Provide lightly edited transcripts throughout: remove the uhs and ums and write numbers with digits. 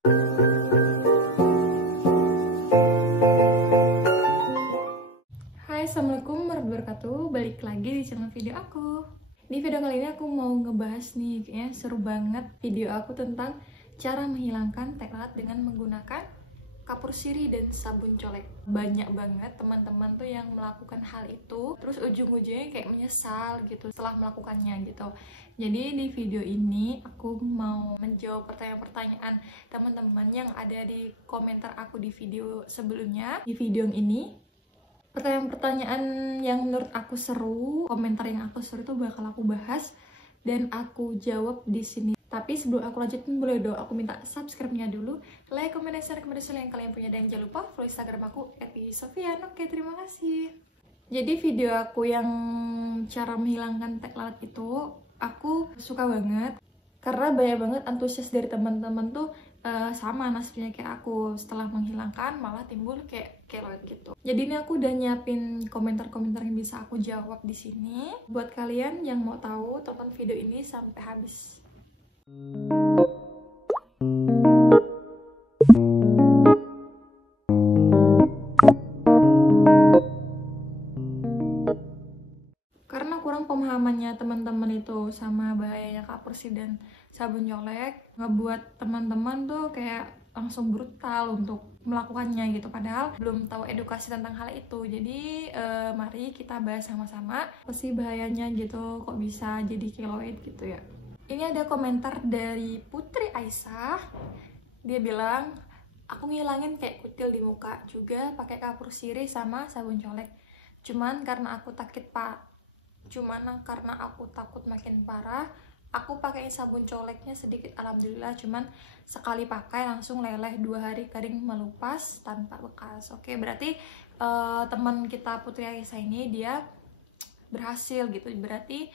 Hai, assalamualaikum warahmatullahi wabarakatuh. Balik lagi di channel video aku. Di video kali ini aku mau ngebahas nih, kayaknya seru banget video aku tentang cara menghilangkan teh lalat dengan menggunakan kapur sirih dan sabun colek. Banyak banget teman-teman tuh yang melakukan hal itu, terus ujung-ujungnya kayak menyesal gitu setelah melakukannya gitu. Jadi di video ini aku mau menjawab pertanyaan-pertanyaan teman-teman yang ada di komentar aku di video sebelumnya. Di video ini pertanyaan-pertanyaan yang menurut aku seru, komentar yang aku seru itu bakal aku bahas dan aku jawab di sini. Tapi sebelum aku lanjutin, boleh dong aku minta subscribe-nya dulu, like, comment, dan share rekomendasi yang kalian punya, dan jangan lupa follow Instagram aku @sofian. Oke, terima kasih. Jadi video aku yang cara menghilangkan teh lalat itu aku suka banget karena banyak banget antusias dari teman-teman tuh sama nasibnya kayak aku, setelah menghilangkan malah timbul kayak keloid gitu. Jadi ini aku udah nyiapin komentar-komentar yang bisa aku jawab di sini. Buat kalian yang mau tahu, tonton video ini sampai habis. Karena kurang pemahamannya teman-teman itu sama bahayanya kapur sirih dan sabun colek, ngebuat teman-teman tuh kayak langsung brutal untuk melakukannya gitu, padahal belum tahu edukasi tentang hal itu. Jadi mari kita bahas sama-sama apa sih bahayanya gitu, kok bisa jadi keloid gitu ya. Ini ada komentar dari Putri Aisyah. Dia bilang, aku ngilangin kayak kutil di muka juga pakai kapur sirih sama sabun colek. Cuman karena aku takut makin parah, aku pakai sabun coleknya sedikit, alhamdulillah cuman sekali pakai langsung leleh, 2 hari kering melupas tanpa bekas. Oke, berarti teman kita Putri Aisyah ini dia berhasil gitu, berarti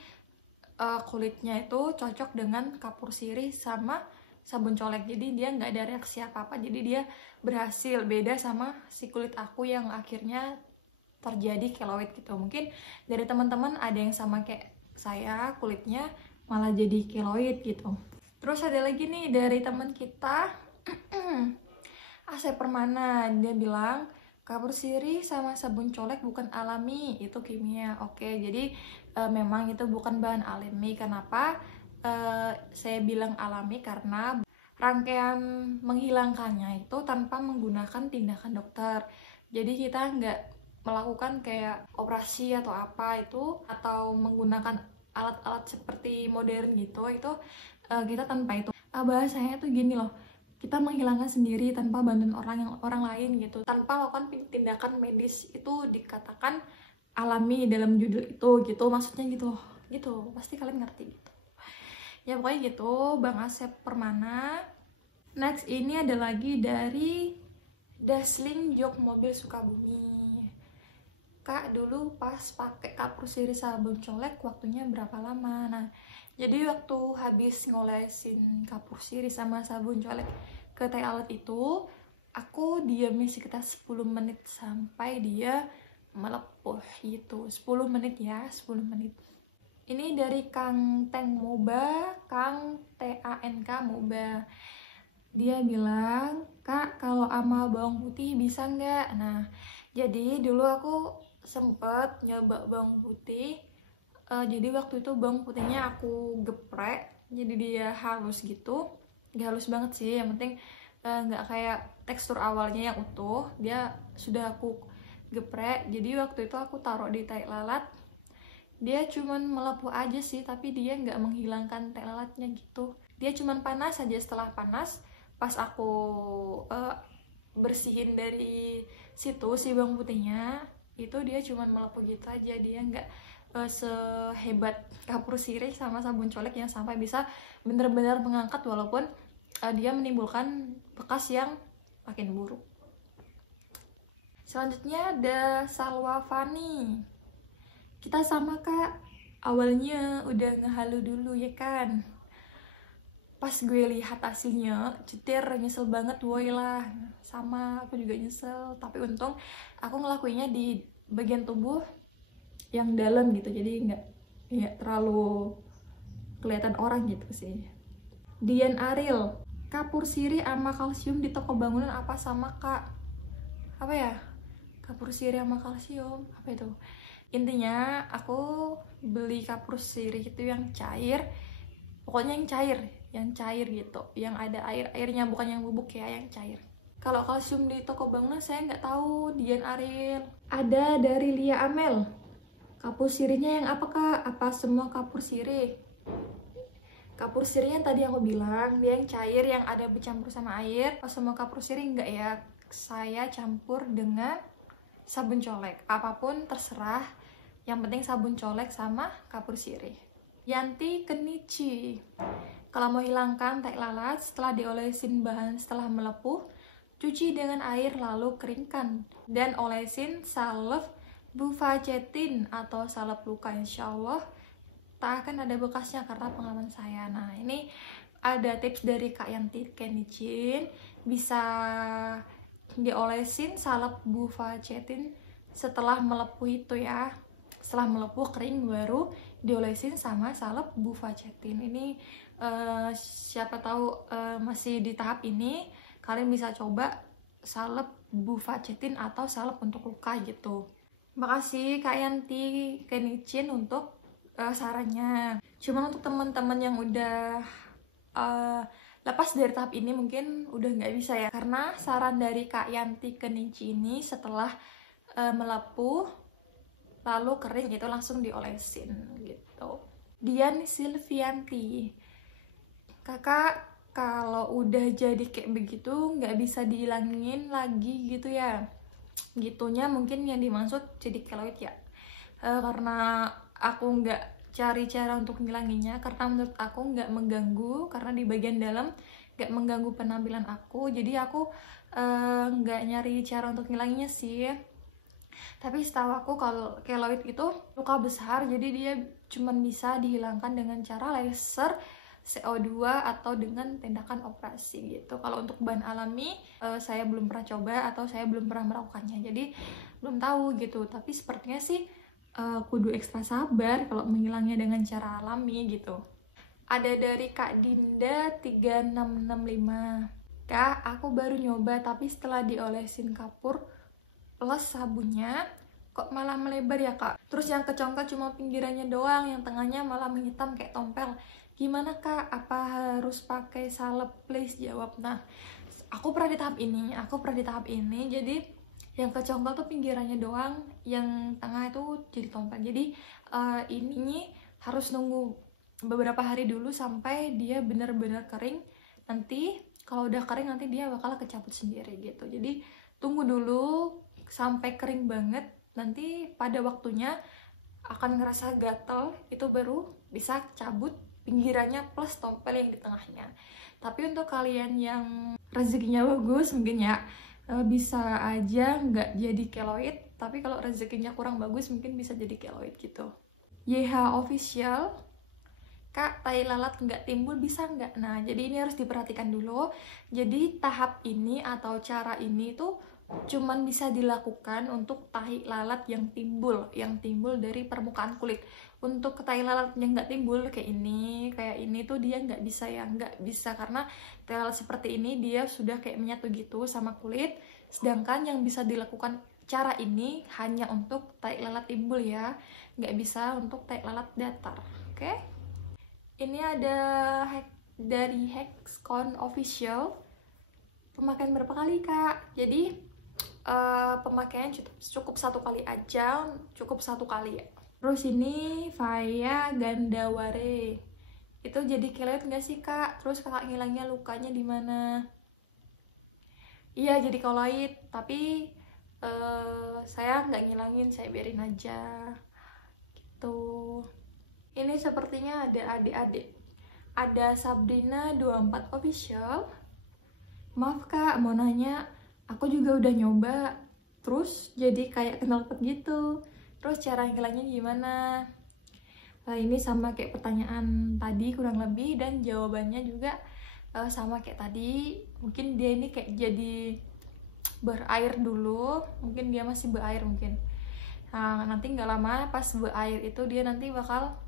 kulitnya itu cocok dengan kapur sirih sama sabun colek, jadi dia nggak ada reaksi apa-apa, jadi dia berhasil. Beda sama si kulit aku yang akhirnya terjadi keloid gitu. Mungkin dari teman-teman ada yang sama kayak saya, kulitnya malah jadi keloid gitu. Terus ada lagi nih dari teman kita Asep Permana, dia bilang kapur sirih sama sabun colek bukan alami, itu kimia. Oke, jadi memang itu bukan bahan alami. Kenapa saya bilang alami? Karena rangkaian menghilangkannya itu tanpa menggunakan tindakan dokter. Jadi kita nggak melakukan kayak operasi atau apa itu, atau menggunakan alat-alat seperti modern gitu, itu kita tanpa itu. Bahasanya tuh gini loh, kita menghilangkan sendiri tanpa bantuan orang lain gitu, tanpa melakukan tindakan medis, itu dikatakan alami dalam judul itu gitu, maksudnya gitu loh, gitu pasti kalian ngerti gitu ya, pokoknya gitu Bang Asep Permana. Next ini ada lagi dari Dasling Jok Mobil Sukabumi. Kak, dulu pas pakai kapur sirih sabun colek waktunya berapa lama? Nah, jadi waktu habis ngolesin kapur sirih sama sabun colek ke teh lalat itu, aku diamnya sekitar 10 menit sampai dia melepuh gitu. 10 menit ya, 10 menit. Ini dari Kang Teng Moba, Kang TANK Moba. Dia bilang, Kak, kalau sama bawang putih bisa nggak? Nah, jadi dulu aku sempet nyoba bawang putih. Jadi waktu itu bawang putihnya aku geprek, jadi dia halus gitu. Gak halus banget sih, yang penting nggak kayak tekstur awalnya yang utuh. Dia sudah aku geprek, jadi waktu itu aku taruh di teh lalat. Dia cuman melepuh aja sih, tapi dia nggak menghilangkan teh lalatnya gitu. Dia cuman panas aja. Setelah panas, pas aku bersihin dari situ si bawang putihnya, itu dia cuman melepuh gitu aja. Dia nggak sehebat kapur sirih sama sabun colek yang sampai bisa bener-bener mengangkat, walaupun dia menimbulkan bekas yang makin buruk. Selanjutnya ada Salwa Fani. Kita sama Kak, awalnya udah ngehalu dulu ya kan, pas gue lihat hasilnya cetir, nyesel banget, woi lah. Sama, aku juga nyesel, tapi untung aku ngelakuinnya di bagian tubuh yang dalam gitu, jadi nggak terlalu kelihatan orang gitu sih. Dian Ariel, Kapur sirih sama kalsium di toko bangunan apa sama kak? Apa ya? Kapur sirih sama kalsium apa itu? Intinya aku beli kapur sirih itu yang cair, pokoknya yang cair gitu, yang ada airnya, bukan yang bubuk ya, yang cair. Kalau kalsium di toko bangunan saya nggak tahu. Dian Ariel. Ada dari Lia Amel. Kapur sirihnya yang apa kak? Apa semua kapur sirih? Kapur sirih yang tadi aku bilang, dia yang cair, yang ada bercampur sama air. Pas semua kapur sirih enggak ya, saya campur dengan sabun colek. Apapun terserah, yang penting sabun colek sama kapur sirih. Yanti Kenichi. Kalau mau hilangkan tai lalat setelah diolesin bahan setelah melepuh, cuci dengan air lalu keringkan. Dan olesin salep bufacetin atau salep luka, insya Allah tak akan ada bekasnya karena pengalaman saya. Nah, ini ada tips dari Kak Yanti Kenichin, bisa diolesin salep bufacetin setelah melepuh itu ya. Setelah melepuh kering baru diolesin sama salep bufacetin. Ini siapa tahu masih di tahap ini, kalian bisa coba salep bufacetin atau salep untuk luka gitu. Makasih Kak Yanti Kenichin untuk sarannya. Cuma untuk teman-teman yang udah lepas dari tahap ini mungkin udah nggak bisa ya, karena saran dari Kak Yanti Kenichi ini setelah melepuh lalu kering itu langsung diolesin gitu. Dian Silvianti, kakak kalau udah jadi kayak begitu nggak bisa dihilangin lagi gitu ya? Gitunya mungkin yang dimaksud jadi keloid ya. Karena aku nggak cari cara untuk ngilanginnya, karena menurut aku nggak mengganggu, karena di bagian dalam nggak mengganggu penampilan aku, jadi aku nggak nyari cara untuk ngilanginnya sih. Tapi setahu aku kalau keloid itu luka besar, jadi dia cuman bisa dihilangkan dengan cara laser, CO2 atau dengan tindakan operasi gitu. Kalau untuk bahan alami saya belum pernah coba atau saya belum pernah melakukannya, jadi belum tahu gitu. Tapi sepertinya sih kudu ekstra sabar kalau menghilangnya dengan cara alami gitu. Ada dari Kak Dinda 3665. Kak, aku baru nyoba tapi setelah diolesin kapur plus sabunnya kok malah melebar ya kak. Terus yang kecongkel cuma pinggirannya doang, yang tengahnya malah menghitam kayak tompel. Gimana kak? Apa harus pakai salep? Please jawab. Nah, aku pernah di tahap ini, jadi yang kecongkel tuh pinggirannya doang, yang tengah itu jadi tompel. Jadi ini harus nunggu beberapa hari dulu sampai dia benar-benar kering. Nanti kalau udah kering nanti dia bakal kecabut sendiri gitu. Jadi tunggu dulu sampai kering banget, nanti pada waktunya akan ngerasa gatel, itu baru bisa cabut pinggirannya plus tompel yang di tengahnya. Tapi untuk kalian yang rezekinya bagus mungkin ya bisa aja nggak jadi keloid, tapi kalau rezekinya kurang bagus mungkin bisa jadi keloid gitu. YH Official, kak tai lalat nggak timbul bisa nggak? Nah jadi ini harus diperhatikan dulu. Jadi tahap ini atau cara ini tuh cuman bisa dilakukan untuk tai lalat yang timbul dari permukaan kulit. Untuk tai lalat yang nggak timbul kayak ini tuh dia nggak bisa ya, nggak bisa, karena tai lalat seperti ini dia sudah kayak menyatu gitu sama kulit. Sedangkan yang bisa dilakukan cara ini hanya untuk tai lalat timbul ya, nggak bisa untuk tai lalat datar. Oke? Ini ada dari Hexcon Official. Pemakaian berapa kali kak? Jadi pemakaian cukup satu kali aja, cukup satu kali ya. Terus ini Faya Gandaware, itu jadi keloid nggak sih kak? Terus kakak ngilangnya lukanya di mana? Iya jadi keloid, tapi saya nggak ngilangin, saya biarin aja gitu. Ini sepertinya ada adik-adik. Ada Sabrina 24 Official. Maaf kak, mau nanya, aku juga udah nyoba, terus jadi kayak kena lepet gitu. Terus cara ngilangnya gimana? Nah, ini sama kayak pertanyaan tadi kurang lebih, dan jawabannya juga sama kayak tadi. Mungkin dia ini kayak jadi berair dulu, mungkin dia masih berair mungkin. Nah, nanti nggak lama pas berair itu dia nanti bakal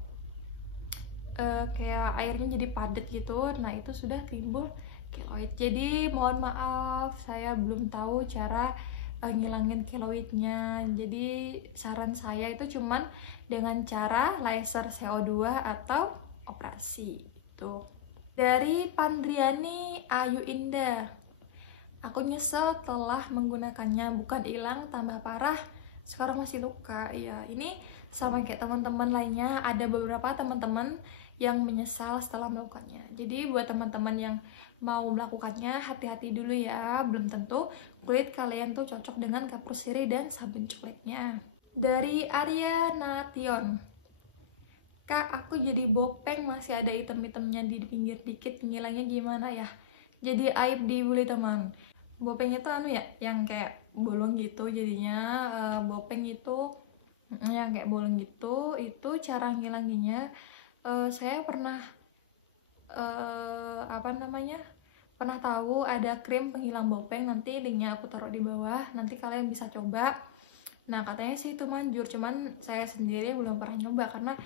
kayak airnya jadi padat gitu. Nah itu sudah timbul keloid. Jadi mohon maaf saya belum tahu cara ngilangin keloidnya. Jadi saran saya itu cuman dengan cara laser CO2 atau operasi itu. Dari Pandriani Ayu Indah, aku nyesel telah menggunakannya, bukan hilang tambah parah, sekarang masih luka. Ya, ini sama kayak teman-teman lainnya, ada beberapa teman-teman yang menyesal setelah melakukannya. Jadi buat teman-teman yang mau melakukannya, hati-hati dulu ya, belum tentu kulit kalian tuh cocok dengan kapur sirih dan sabun coleknya. Dari Arya Nation, Kak, aku jadi bopeng masih ada item-itemnya di pinggir dikit, ngilangnya gimana ya? Jadi aib dibully teman. Bopeng itu anu ya, yang kayak bolong gitu jadinya. Bopeng itu yang kayak bolong gitu, itu cara ngilanginnya. Saya pernah pernah tahu ada krim penghilang bopeng, nanti linknya aku taruh di bawah, nanti kalian bisa coba. Nah, katanya sih itu manjur, cuman saya sendiri belum pernah nyoba karena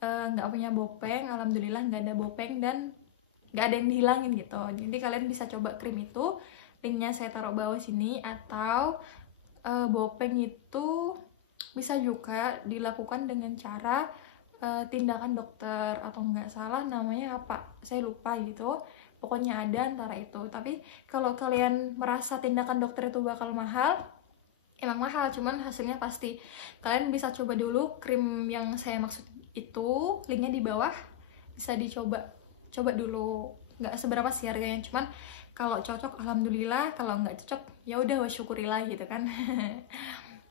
nggak punya bopeng. Alhamdulillah nggak ada bopeng dan nggak ada yang dihilangin gitu. Jadi kalian bisa coba krim itu, linknya saya taruh bawah sini. Atau bopeng itu bisa juga dilakukan dengan cara tindakan dokter, atau nggak salah namanya apa, saya lupa gitu, pokoknya ada antara itu. Tapi kalau kalian merasa tindakan dokter itu bakal mahal, emang mahal, cuman hasilnya pasti. Kalian bisa coba dulu krim yang saya maksud itu, linknya di bawah, bisa dicoba dulu. Nggak seberapa sih harganya, cuman kalau cocok alhamdulillah, kalau nggak cocok ya udah syukurilah gitu kan.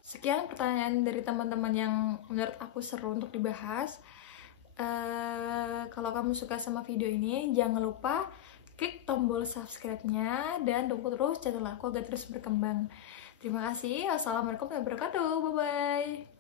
Sekian pertanyaan dari teman-teman yang menurut aku seru untuk dibahas. Kalau kamu suka sama video ini, jangan lupa klik tombol subscribe-nya dan dukung terus channel aku agar terus berkembang. Terima kasih. Wassalamualaikum warahmatullahi wabarakatuh. Bye-bye.